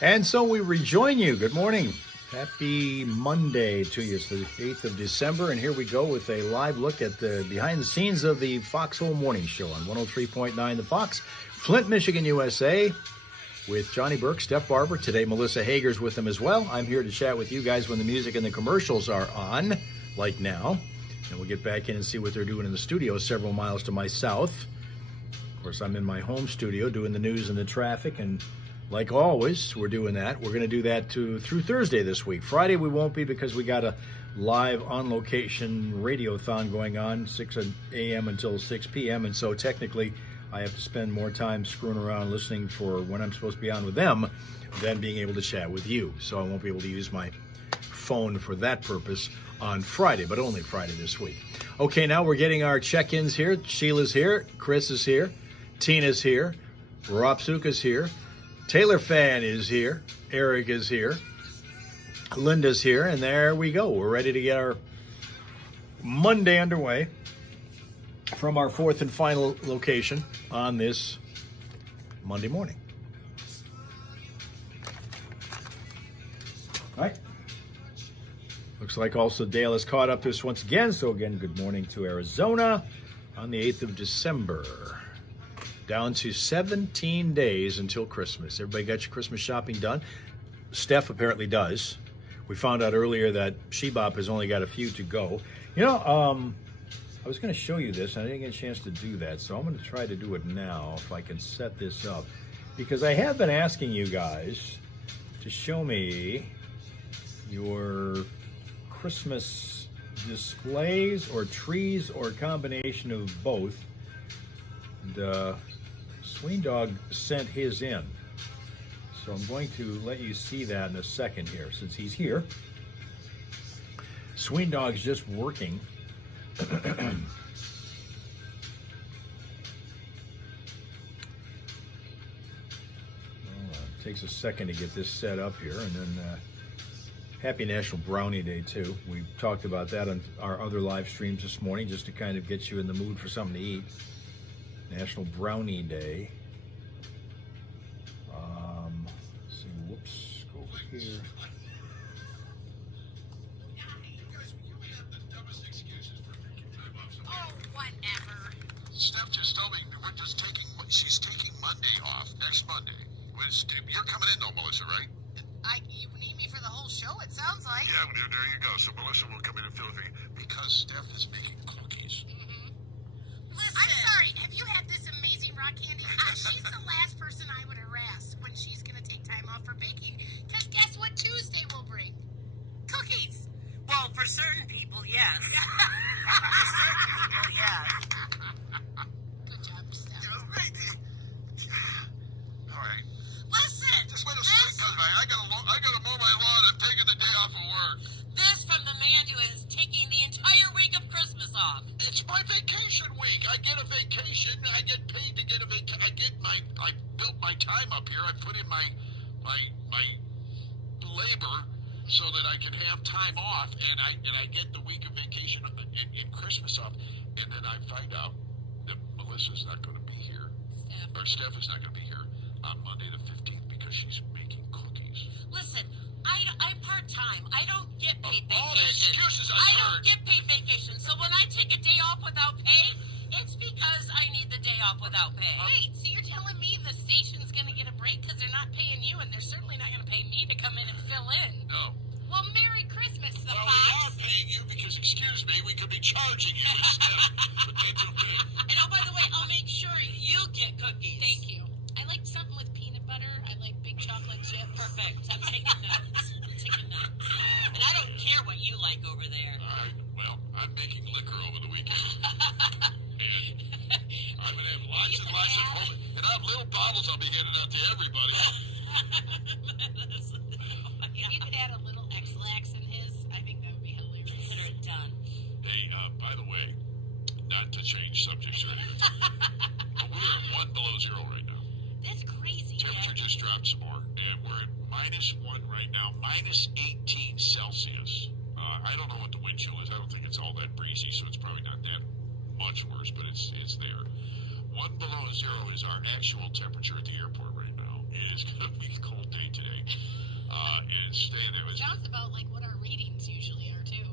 And so we rejoin you. Good morning. Happy Monday to you. It's the 8th of December, and here we go with a live look at the behind the scenes of the Foxhole Morning Show on 103.9 The Fox, Flint, Michigan, USA, with Johnny Burke, Steph Barber. Today, Melissa Hager's with them as well. I'm here to chat with you guys when the music and the commercials are on, like now. And we'll get back in and see what they're doing in the studio several miles to my south. Of course, I'm in my home studio doing the news and the traffic, and like always, we're doing that. We're going to do that through Thursday this week. Friday we won't be because we got a live on-location radiothon going on, 6 a.m. until 6 p.m. And so technically I have to spend more time screwing around listening for when I'm supposed to be on with them than being able to chat with you. So I won't be able to use my phone for that purpose on Friday, but only Friday this week. Okay, now we're getting our check-ins here. Sheila's here. Chris is here. Tina's here. Rob Suka's here. Taylor Fan is here. Eric is here. Linda's here. And there we go. We're ready to get our Monday underway from our fourth and final location on this Monday morning. All right. Looks like also Dale has caught up to us once again. So again, good morning to Arizona on the 8th of December. Down to 17 days until Christmas. Everybody got your Christmas shopping done? Steph apparently does. We found out earlier that Shebop has only got a few to go. You know, I was going to show you this, and I didn't get a chance to do that, so I'm going to try to do it now if I can set this up. Because I have been asking you guys to show me your Christmas displays or trees or a combination of both. And Sween Dog sent his in. So I'm going to let you see that in a second here, since he's here. Sween Dog's just working. It takes a second to get this set up here, and then Happy National Brownie Day, too. We talked about that on our other live streams this morning, just to kind of get you in the mood for something to eat. National Brownie Day. Let's see, whoops, go over here. Oh, whatever. Steph just told me she's taking Monday off, next Monday. You're coming in though, Melissa, right? You need me for the whole show, it sounds like. Yeah, there you go. So Melissa will come in and fill the because Steph is making cookies. Listen, I'm sorry, have you had this amazing rock candy? She's the last person I would harass when she's going to take time off for baking, because guess what Tuesday will bring? Cookies. Well, for certain people, yes. For certain people, yes. Good job, Steph. All right. Listen. Just wait till spring comes back. I gotta mow my lawn. I'm taking the day off of work. This from the man who is taking the entire week of Christmas off. It's my vacation week. I get a vacation. I get paid to get a vacation. I built my time up here. I put in my labor so that I can have time off, and I get the week of vacation in Christmas off, and then I find out that Melissa's not going to be here, or Steph is not going to be here on Monday the 15th because she's making cookies. Listen, I'm part-time. I don't get paid All the vacation. excuses I don't get paid vacation. So when I take a day off without pay, it's because I need the day off without pay. Wait, so you're telling me the station's going to get a break because they're not paying you, and they're certainly not going to pay me to come in and fill in? No. Well, Merry Christmas, the Well, we Fox. are paying you because, excuse me, we could be charging you instead. But that's okay. And oh, by the way, I'll make sure you get cookies. Thank you. I like something with peanut butter. I like big chocolate chips. Perfect. I'm taking notes. And I don't care what you like over there. All right. Well, I'm making liquor over the weekend. And I'm going to have lots and lots of home. And I have little bottles I'll be handing out to everybody. If you could add a little X-Lax in his, I think that would be hilarious. Consider it done. Hey, by the way, not to change subjects or anything, but we're at 1 below 0 right now. That's crazy. Temperature just dropped some more, and we're at -1 right now, -18 Celsius. I don't know what the wind chill is. I don't think it's all that breezy, so it's probably not that much worse, but it's there. 1 below 0 is our actual temperature at the airport right now. It is going to be cold day County today. And staying there. Sounds about like what our readings usually are, too.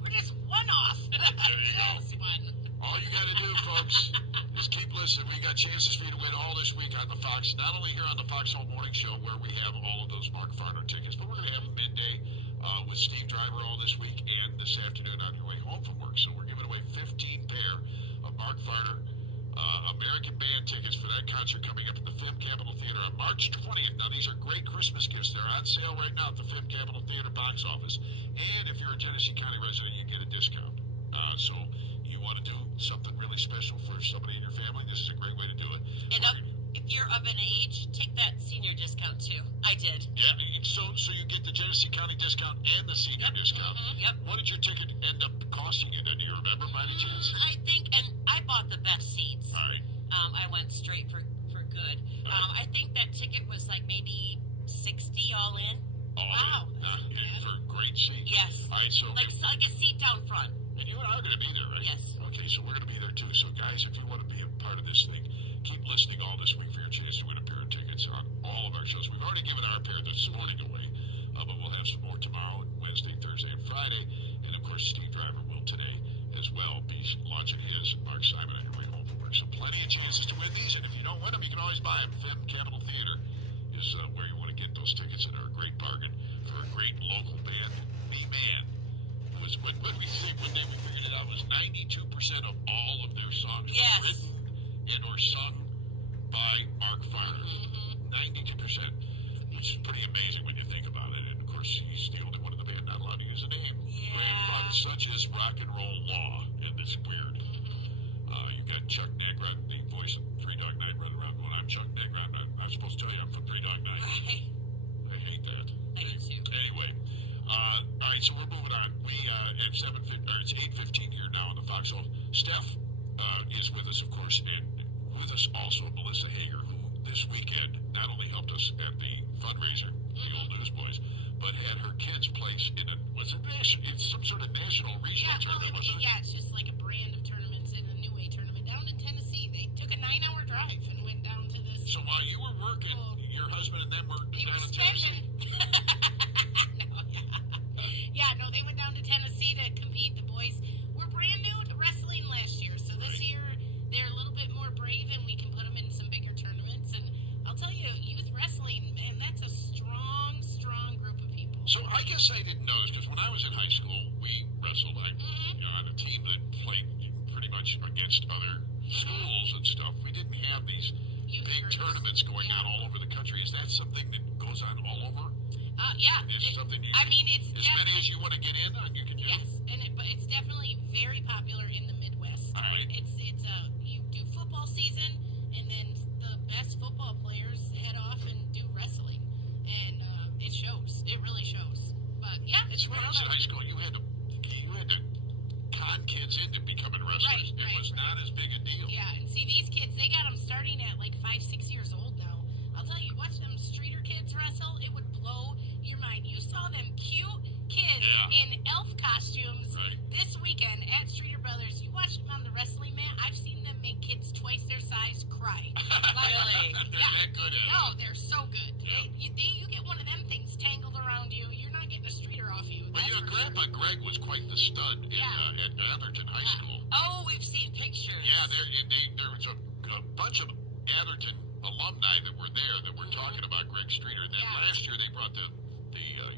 We're just one off. There you go. That's fun. All you got to do, folks, is keep listening. We got chances for you to win all this week on the Fox, not only here on the Foxhole Morning Show, where we have all of those Mark Farner tickets, but we're going to have a midday with Steve Driver all this week and this afternoon on your way home from work. So we're giving away 15 pair of Mark Farner American Band tickets for that concert coming up at the Film Capitol Theater on March 20th. Now, these are great Christmas gifts. They're on sale right now at the Film Capitol Theater box office. And if you're a Genesee County resident, you get a discount. So you want to do something really special for somebody in your family, this is a great way to do it. And if you're of an age, take that senior discount too. I did. Yeah, so you get the Genesee County discount and the senior discount. Yep. What did your ticket end up costing you? Do you remember by any chance? I think, and I bought the best seats. All right. I went straight for good. I think that ticket was like maybe $60 all in. Wow. For great seats. Yes. All right, so Like a seat down front. and you and I are going to be there, right? Yes. Okay, so we're going to be there too. So guys, if you want to be a part of this thing, keep listening all this week for your chance to win a pair of tickets on all of our shows. We've already given our pair this morning away, but we'll have some more tomorrow, Wednesday, Thursday, and Friday. And of course, Steve Driver will today as well be launching his Mark Simon on your way home from work. So plenty of chances to win these, and if you don't win them, you can always buy them. Film Capitol Theater is where you want to get those tickets, and they're a great bargain for a great local band. B-Man was what we think one day we figured it out was 92% of all of their songs were written and or sung by Mark Farner. 92%, which is pretty amazing when you think about it. And of course, he's the only one in the band not allowed to use a name. Grand fun such as rock and roll law, and it's weird. You got Chuck Negron, the voice of Three Dog Night, running around going, "I'm Chuck Negron. I'm supposed to tell you I'm from Three Dog Night." Right. I hate that. I do too. Anyway, all right, so we're moving on. We at 7:50, or it's 8:15 here now on the Foxhole. Steph is with us, of course, and with us also Melissa Hager, who this weekend not only helped us at the fundraiser, the Old Newsboys, but had her kids place in it's some sort of national regional tournament, wasn't it? Yeah, it's just like a brand of tournaments in a New Way tournament down in Tennessee. They took a 9-hour drive and went down to this. So while you were working, your husband and them were They down were in Tennessee. No, they went down to Tennessee to compete. The boys were brand new to wrestling last year, so this year they're a little bit more brave and we can put them in some bigger tournaments. And I'll tell you, youth wrestling, man, that's a strong group of people. So I guess I didn't notice, because when I was in high school, we wrestled on a team that played pretty much against other schools and stuff. We didn't have these Youth big groups. tournaments going on all over the country. Is that something that goes on all over? Yeah. Is something you I can, mean, it's as many as you want to get in on, you can do? Yes, but it's definitely very popular in the Midwest. All right. It's you do football season, and then the best football players head off and do wrestling, and it shows. It really shows. But yeah, it's When I was in high school, you had to con kids into becoming wrestlers. It was not as big a deal. Yeah, and see these kids, they got them starting at like 5-6 years old now. I'll tell you, watch them streeter kids wrestle. It would blow your mind. You saw them cute kids in elf costumes this weekend at Streeter Brothers. You watch them on the wrestling mat. I've seen them make kids twice their size cry. Really? They're that good at it. No, they're so good. Yeah. You get one of them things tangled around you, you're not getting a streeter off you. Well, your grandpa Greg was quite the stud at Atherton High School. Oh, we've seen pictures. Yeah, there was a bunch of Atherton alumni that were there that were talking about Greg Streeter. And then last year they brought the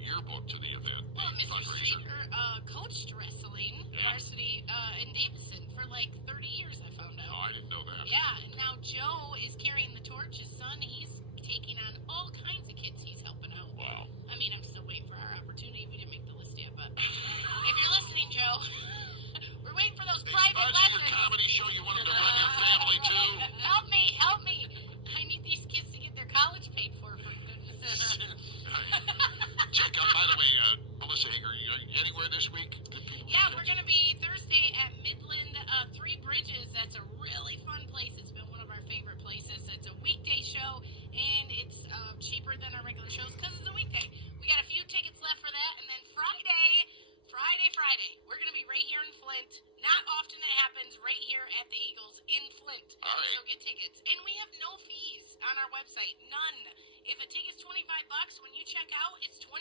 yearbook to the event, Well, the Mr. fundraiser. Streeter coached wrestling varsity in Davidson for like 30 years, I found out. Oh, I didn't know that. Yeah, and now Joe is carrying the torch. His son, he's taking on all kinds of kids he's helping out. Wow. I mean, I'm still waiting for our opportunity. We didn't make the list yet, but if you're listening, Joe, we're waiting for those private Your lessons. comedy show, you wanted to run your family too? Help me. I need these kids to get their college paid for goodness sake. Check out, by the way, Melissa Hager, you anywhere this week? Yeah, we're going to be Thursday at Midland Three Bridges. That's a really fun place. It's been one of our favorite places. It's a weekday show, and it's on our website. None. If a ticket's $25, when you check out, it's $25.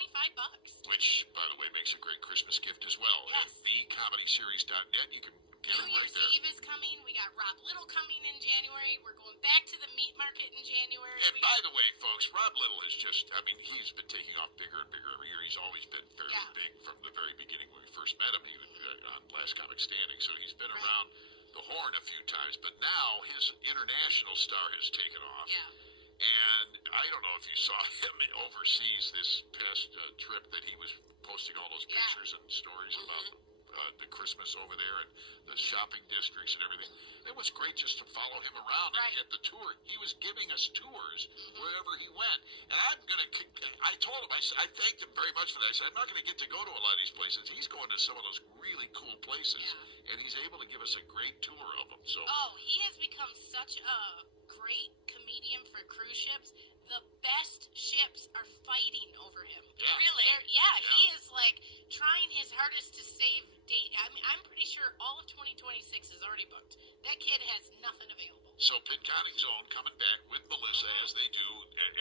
Which, by the way, makes a great Christmas gift as well. Yes. At thecomedyseries.net, you can get them New right Year's there. Eve is coming. We got Rob Little coming in January. We're going back to the meat market in January. And by the way, folks, Rob Little is just, I mean, he's been taking off bigger and bigger every year. He's always been fairly big from the very beginning when we first met him. He was on Last Comic Standing, so he's been around the horn a few times. But now his international star has taken off. Yeah. And I don't know if you saw him overseas this past trip that he was posting all those pictures and stories about the Christmas over there and the shopping districts and everything. It was great just to follow him around and get the tour. He was giving us tours wherever he went. And I told him, I thanked him very much for that. I said, I'm not going to get to go to a lot of these places. He's going to some of those really cool places. And he's able to give us a great tour of them. So. Oh, he has become such a great comedian for cruise ships. The best ships are fighting over him. Yeah. Really? He is like trying his hardest to save date. I mean, I'm pretty sure all of 2026 is already booked. That kid has nothing available. So Pinconning Zone coming back with Melissa as they do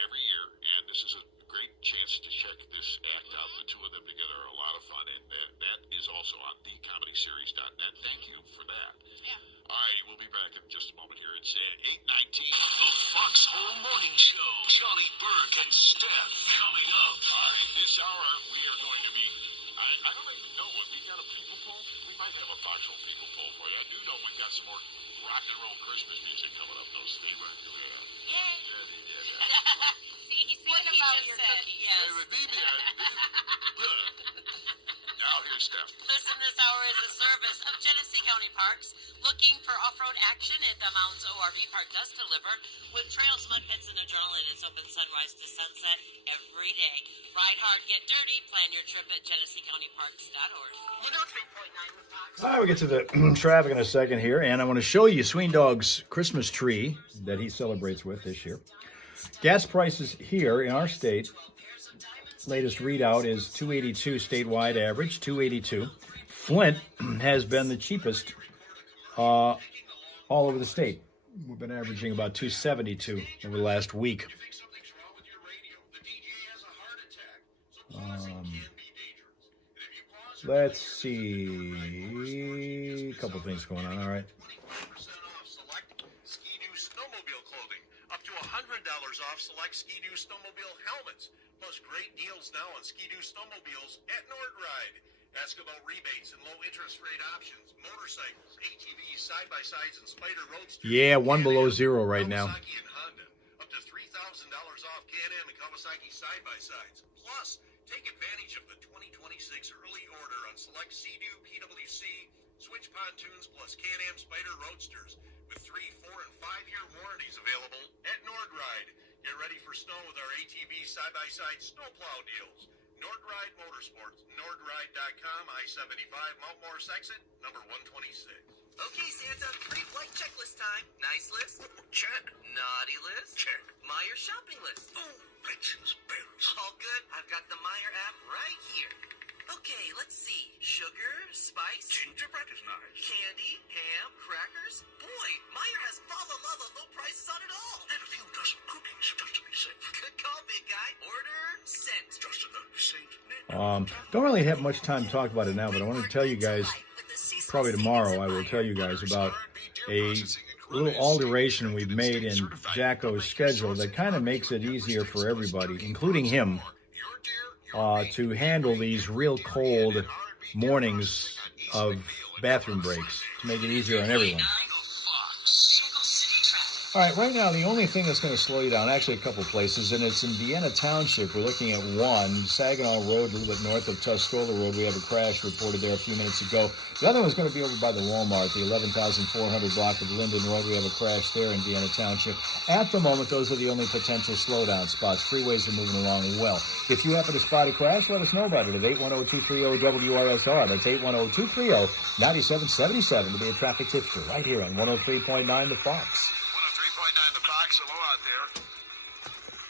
every year, and this is a great chance to check this act out. The two of them together are a lot of fun, and that is also on thecomedyseries.net. Thank you for that. Yeah. All right, we'll be back in just a moment here. It's 8:19. The Foxhole Morning Show. Johnny Burke and Steph coming up. All right, this hour we are going to be, I don't even know what, we got a people poll? We might have a Foxhole people poll for you. I do know we've got some more rock and roll Christmas music coming up, though, Steve. Yay. Yeah. See, he's What thinking he about just your said, cookies. yes. Now here's Steph. Listen, this hour is a service of Genesee County Parks. Looking for off-road action at the Mounds ORV Park does deliver. With trails, mud pits, and adrenaline, it's open sunrise to sunset every day. Ride hard, get dirty. Plan your trip at GeneseeCountyParks.org. 103.9 All right, we'll get to the traffic in a second here, and I want to show you Sween Dog's Christmas tree that he celebrates with this year. Gas prices here in our state, latest readout is $2.82 statewide average, $2.82. Flint has been the cheapest all over the state. We've been averaging about $2.72 over the last week. Let's see, a couple things going on. All right. Ski-Doo snowmobile clothing, up to $100 off select Ski-Doo snowmobile helmets, plus great deals now on Ski-Doo snowmobiles at NordRide. Ask about rebates and low interest rate options, motorcycles, ATVs, side-by-sides, and Spider Roadsters. Yeah, one below zero right now. Kawasaki and Honda, up to $3,000 off Can-Am and Kawasaki side-by-sides. Plus, take advantage of the 2026 early order on select Sea-Doo, PWC, Switch pontoons, plus Can-Am Spider Roadsters, with 3, 4, and 5-year warranties available at NordRide. Get ready for snow with our ATV side-by-side snowplow deals. NordRide Motorsports, NordRide.com, I-75, Mount Morris exit, number 126. Okay, Santa, pre-flight checklist time. Nice list? Check. Naughty list? Check. Meyer shopping list? Oh, Rich's Berries. All good. I've got the Meyer app right here. Okay, let's see. Sugar, spice, Gingerbread is nice. candy, ham, crackers. Boy, Meyer has fa la la la low prices on it all. And a few dozen cookies just to be safe. Good call, big guy. Order sent. Just in the St. Nick. Don't really have much time to talk about it now, but I want to tell you guys, probably tomorrow, I will tell you guys about a little alteration we've made in Jacko's schedule that kind of makes it easier for everybody, including him, to handle these real cold mornings of bathroom breaks, to make it easier on everyone. All right, right now, the only thing that's going to slow you down, actually a couple places, and it's in Vienna Township. We're looking at one, Saginaw Road, a little bit north of Tuscola Road. We have a crash reported there a few minutes ago. The other one's going to be over by the Walmart, the 11,400 block of Linden Road. We have a crash there in Vienna Township. At the moment, those are the only potential slowdown spots. Freeways are moving along well. If you happen to spot a crash, let us know about it at 810-230-WRSR. That's 810-230-9777 to be a traffic tipster right here on 103.9 The Fox. 103.9 The Fox. Hello out there.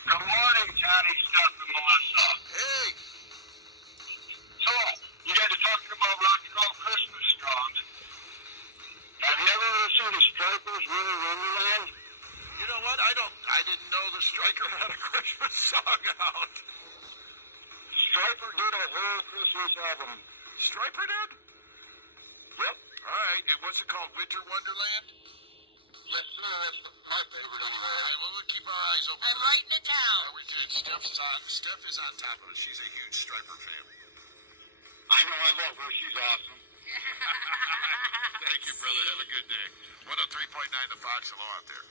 Good morning, Johnny, Steph, and Melissa. Hey. So, you guys are talking about rock and roll Christmas songs. Have you ever listened to Stripers' Winter Wonderland? You know what? I didn't know the Striker had a Christmas song out. Striper did a whole Christmas album. Striper did? Yep. All right. And what's it called? Winter Wonderland? Yes, sir. That's my favorite All anyway. right. Well, we'll keep our eyes open. I'm writing it down. We did. Steph is on top of it. She's a huge Striper fan. I know I love her. She's awesome. Thank you, brother. Have a good day. 103.9 The Fox. Hello out there.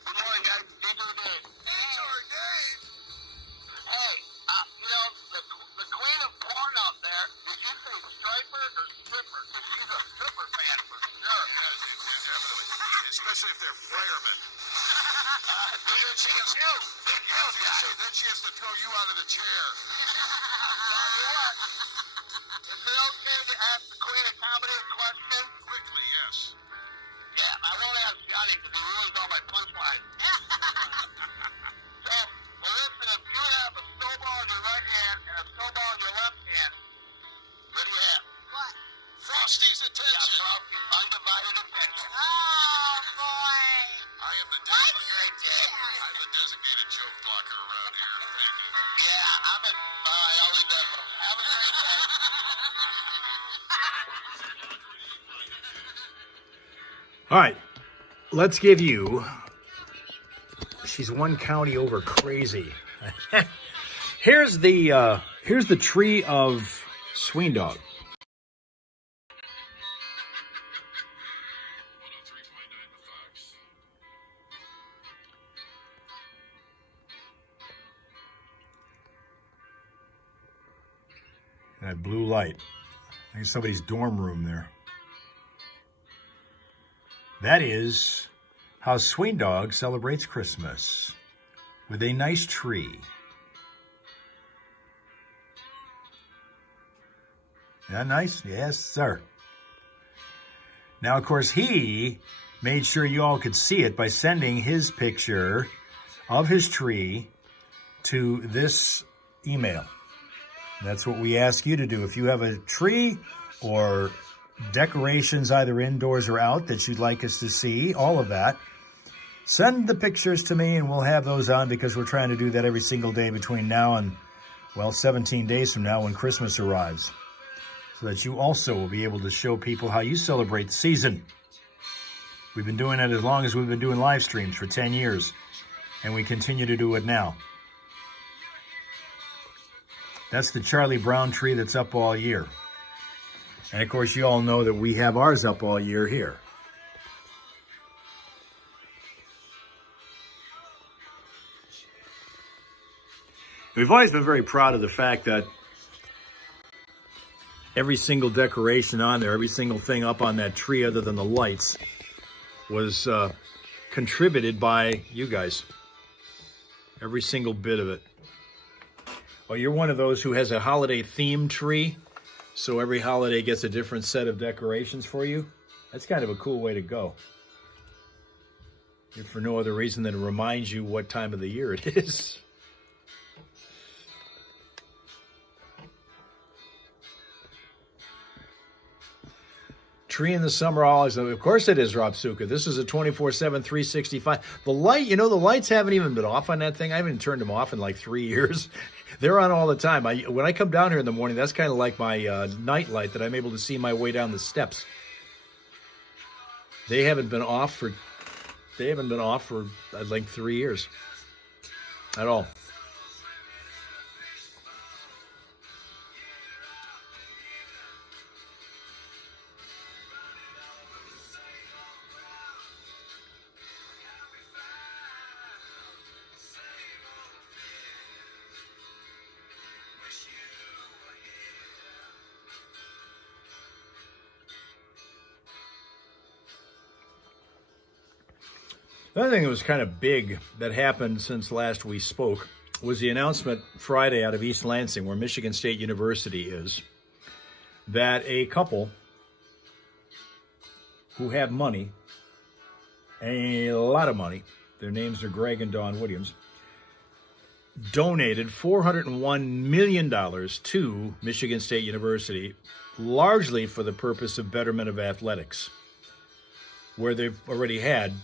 Good morning, guys. DJ Dave. DJ Dave. Hey, the queen of porn out there, did you say striper or stripper? Because she's a stripper fan for sure. Yeah, definitely. Especially if they're firemen. Then she has to throw you out of the chair. Tell you what, is it okay to ask the queen of comedy a question? Quickly, yes. Yeah, I won't ask Johnny because he ruins all my punchlines. So, well, listen, if you have a snowball in your right hand and a snowball in your left hand, what do you have? What? Frosty's Yeah, attention. Frosty, undivided attention. Oh, boy. I am the Why do you do that? I'm the designated joke blocker around here. Thank you. Yeah, I'm in. All right, I'll leave that alone. Have a great day. All right, let's give you. She's one county over crazy. Here's the tree of Sweendog. 103.9 The Fox. That blue light. I think somebody's dorm room there. That is how Sweendog celebrates Christmas with a nice tree. Isn't that nice? Yes, sir. Now, of course, he made sure you all could see it by sending his picture of his tree to this email. That's what we ask you to do. If you have a tree or decorations either indoors or out that you'd like us to see, all of that, send the pictures to me and we'll have those on because we're trying to do that every single day between now and, well, 17 days from now when Christmas arrives. So that you also will be able to show people how you celebrate the season. We've been doing it as long as we've been doing live streams for 10 years. And we continue to do it now. That's the Charlie Brown tree that's up all year. And of course, you all know that we have ours up all year here. We've always been very proud of the fact that every single decoration on there, every single thing up on that tree other than the lights was contributed by you guys. Every single bit of it. Oh, you're one of those who has a holiday themed tree, so every holiday gets a different set of decorations for you? That's kind of a cool way to go. If for no other reason than to remind you what time of the year it is. Tree in the summer, always. Of course it is, Rob Suka. This is a 24/7, 365. The light, the lights haven't even been off on that thing. I haven't turned them off in like 3 years. They're on all the time. When I come down here in the morning, that's kind of like my night light that I'm able to see my way down the steps. They haven't been off for like 3 years at all. Another thing that was kind of big that happened since last we spoke was the announcement Friday out of East Lansing, where Michigan State University is, that a couple who have money, a lot of money, their names are Greg and Dawn Williams, donated $401 million to Michigan State University, largely for the purpose of betterment of athletics, where they've already had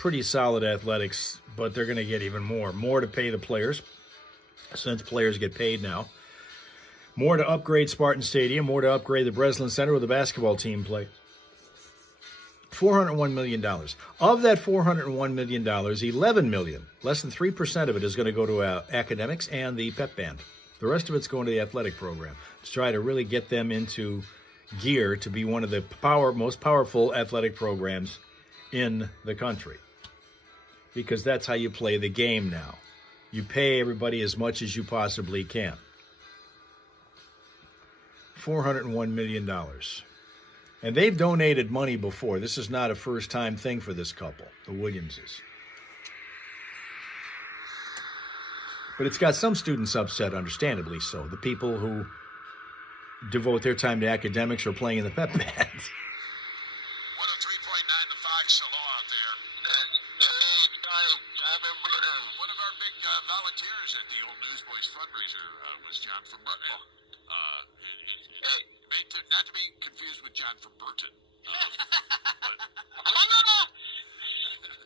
pretty solid athletics, but they're going to get even more. More to pay the players, since players get paid now. More to upgrade Spartan Stadium. More to upgrade the Breslin Center where the basketball team play. $401 million. Of that $401 million, $11 million, less than 3% of it is going to go to academics and the pep band. The rest of it's going to the athletic program to try to really get them into gear to be one of the most powerful athletic programs in the country. Because that's how you play the game now. You pay everybody as much as you possibly can. $401 million. And they've donated money before. This is not a first-time thing for this couple, the Williamses. But it's got some students upset, understandably so. The people who devote their time to academics or playing in the pep band. 103.9 the Fox. Hello out there. One of our big volunteers at the Old Newsboys fundraiser was John from Burton. Not to be confused with John from Burton.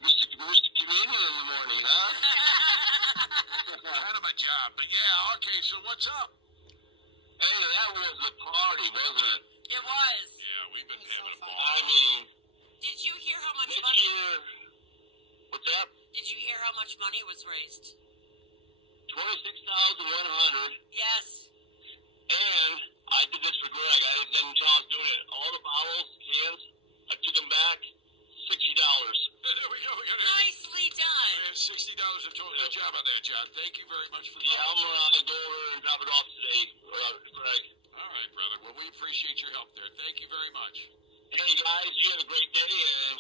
Mr. Comedian in the morning, huh? Kind of my job, but yeah, okay, so what's up? Hey, that was a party, wasn't it? It was. Yeah, we've been having a ball. I mean, Did you hear how much this money? year, what's that? Did you hear how much money was raised? 26,100. Yes. And I did this for Greg. I didn't tell him doing it. All the bottles, cans, I took them back. $60. There we go. We got Nicely done. $60 a total. Good job on that, John. Thank you very much for Yeah, I'm volunteering. gonna go over and drop it off today, Greg. All right, brother. Well, we appreciate your help there. Thank you very much. Hey guys, you have a great day, and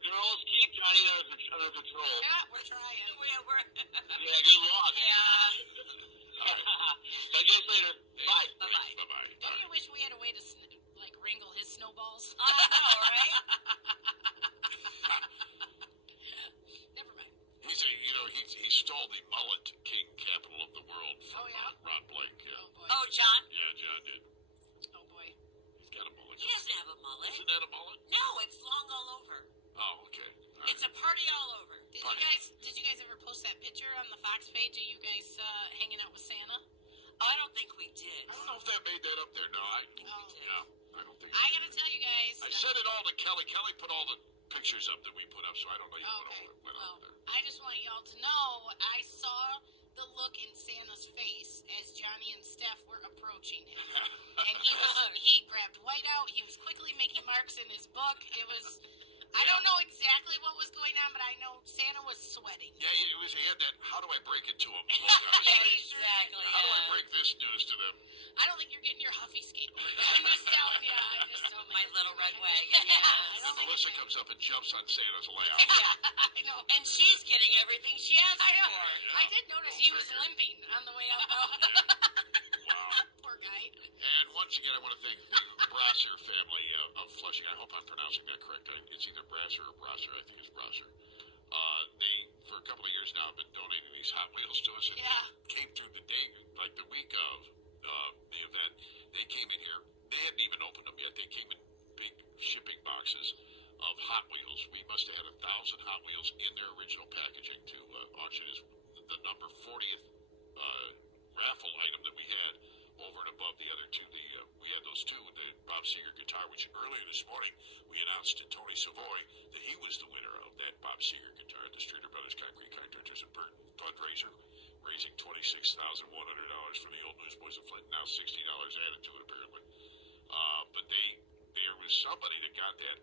girls, keep Johnny under control. Yeah, we're trying. We're Yeah, good luck. Yeah. Talk to you guys later. Bye. Bye-bye. Bye-bye. Don't you wish we had a way to wrangle his snowballs? I know, right? Never mind. He stole the mullet king capital of the world from Ron Blake. Yeah. Oh boy. Oh, John? Yeah, John did. Oh boy. He's got a mullet. He doesn't have a mullet. Isn't that a mullet? No, it's long all over. Oh, okay. All It's a party all over. Did you guys ever post that picture on the Fox page of you guys hanging out with Santa? I don't think we did. I don't know if that made that up there. No, I don't think. I gotta tell you guys. I sent it all to Kelly. Kelly put all the pictures up that we put up, so I don't know what all that went Well, up there. I just want y'all to know I saw the look in Santa's face as Johnny and Steph were approaching him. And he grabbed whiteout. He was quickly making marks in his book. It was, I don't know exactly what was going on, but I know Santa was sweating. Yeah, he had that. How do I break it to him? Exactly. How do I break this news to them? I don't think you're getting your Huffy skateboard. I'm just telling you. My little red wagon. And then Melissa comes up and jumps on Santa's lap. I know. And she's getting everything she asked I know. for. I did notice he was limping on the way out, though. Wow. Poor guy. And once again, I want to thank the Brasser family of Flushing. I hope I'm pronouncing that correct. It's either Brasser or Brasser. I think it's Brasser. They, for a couple of years now, have been donating these Hot Wheels to us. And they came through the day, like the week of the event. They came in here. They hadn't even opened them yet. They came in big shipping boxes of Hot Wheels. We must have had 1,000 Hot Wheels in their original packaging to auction as the number 40th raffle item that we had over and above the other two. We had those two, the Bob Seger guitar, which earlier this morning we announced to Tony Savoy that he was the winner of that Bob Seger guitar at the Streeter Brothers Concrete Contractors in Burton fundraiser, raising $26,100 for the Old Newsboys of Flint. Now $60 added to it apparently. But there was somebody that got that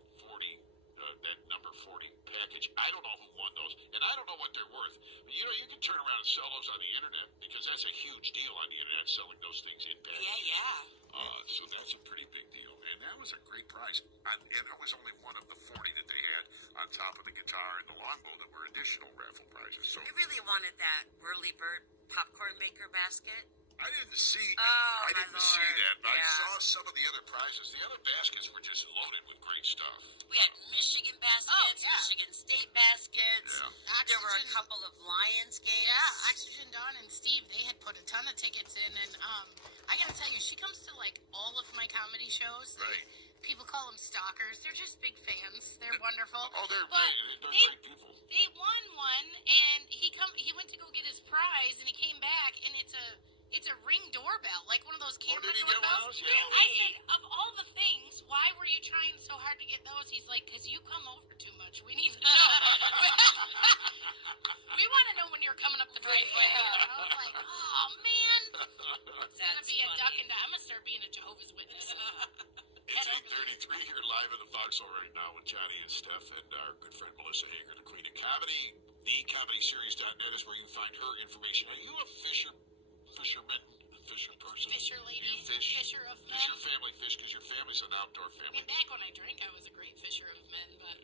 that number 40 package. I don't know who won those, and I don't know what they're worth. But, you can turn around and sell those on the internet because that's a huge deal on the internet, selling those things in package. Yeah. So that's a pretty big deal, and that was a great prize. And it was only one of the 40 that they had on top of the guitar and the longbow that were additional raffle prizes. So I really wanted that Whirly Bird popcorn maker basket. I didn't see. Oh, I didn't my see Lord. that. But I Yeah. saw some of the other prizes. The other baskets were just loaded with great stuff. We had Michigan baskets, yeah. Michigan State baskets. Yeah. There were a Oxygen- couple of Lions games. Yeah, Oxygen Dawn and Steve, they had put a ton of tickets in, and I gotta tell you, she comes to like all of my comedy shows. Right. people call them stalkers. They're just big fans. They're wonderful. Oh, they're But great people. They won one, and he went to go get his prize, and he came back, and it's a Ring doorbell, like one of those camera did he get one of doorbells. those? Yeah. I said, of all the things, why were you trying so hard to get those? He's like, because you come over too much. We need to know. We want to know when you're coming up the driveway. And I was like, oh man, it's gonna be a duck and I'm gonna start being a Jehovah's Witness. It's 8:33 here live in the Foxhole right now with Johnny and Steph and our good friend Melissa Hager, the Queen of Comedy. TheComedySeries.net is where you find her information. Are you a fisher person? Fisher lady, You fish? fisher of men. Is your family fish? Because your family's an outdoor I family. mean, back when I drank, I was a great fisher of men, but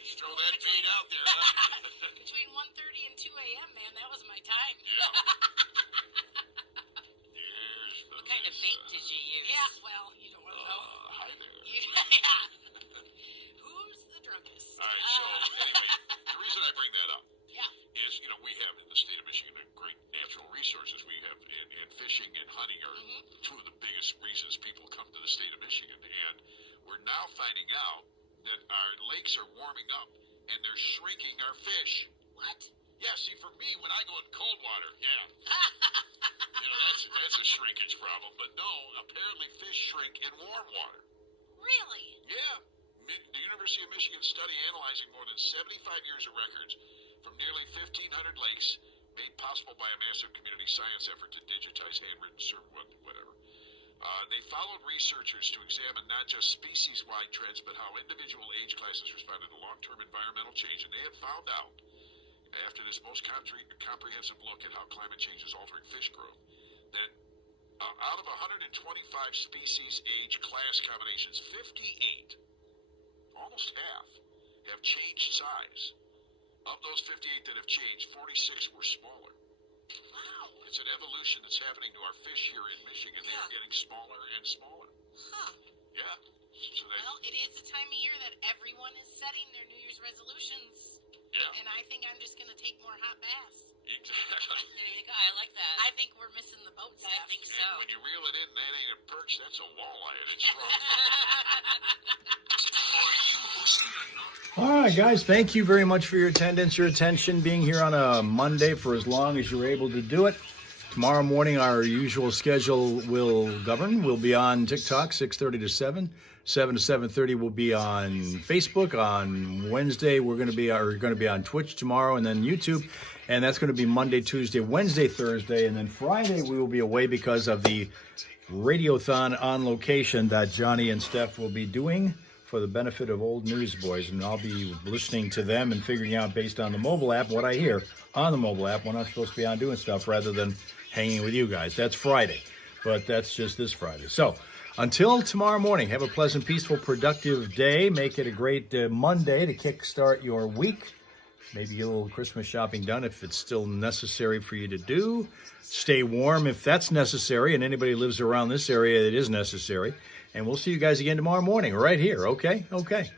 Just throw that bait out there. Huh? between 1:30 and 2 a.m., man, that was my time. Yeah. What kind of bait did you use? Yeah, well, you don't want to know. Hi there. Yeah. Who's the drunkest? All right, so anyway, the reason I bring that up Yeah. is, we have in the state of Michigan great natural resources. We have, and fishing and hunting are two of the biggest reasons people come to the state of Michigan. And we're now finding out that our lakes are warming up and they're shrinking our fish. What? Yeah, see, for me, when I go in cold water, that's a shrinkage problem. But no, apparently fish shrink in warm water. Really? Yeah. The University of Michigan study analyzing more than 75 years of records from nearly 1,500 lakes made possible by a massive community science effort to digitize handwritten whatever. They followed researchers to examine not just species-wide trends, but how individual age classes responded to long-term environmental change. And they have found out, after this most comprehensive look at how climate change is altering fish growth, that out of 125 species age class combinations, 58, almost half, have changed size. Of those 58 that have changed, 46 were smaller. Wow. It's an evolution that's happening to our fish here in Michigan. They are getting smaller and smaller. Huh. Yeah. So Well, it is the time of year that everyone is setting their New Year's resolutions. yeah, And I think I'm just going to take more hot baths. exactly. There you go. I like that. I think we're missing the boat, I Steph. think so. And when you reel it in, that ain't a perch, that's a walleye, and it's strong. All right, guys, thank you very much for your attendance, your attention, being here on a Monday for as long as you were able to do it. Tomorrow morning, our usual schedule will govern. We'll be on TikTok, 6:30 to 7. 7 to 7:30 we'll be on Facebook. On Wednesday, we're going to be on Twitch tomorrow, and then YouTube. And that's going to be Monday, Tuesday, Wednesday, Thursday, and then Friday we will be away because of the Radiothon on location that Johnny and Steph will be doing for the benefit of old newsboys, and I'll be listening to them and figuring out based on the mobile app what I hear on the mobile app when I'm supposed to be on doing stuff rather than hanging with you guys. That's Friday, but that's just this Friday. So until tomorrow morning, have a pleasant, peaceful, productive day. Make it a great Monday to kickstart your week. Maybe get a little Christmas shopping done if it's still necessary for you to do. Stay warm if that's necessary, and anybody lives around this area, it is necessary. And we'll see you guys again tomorrow morning right here, okay? Okay.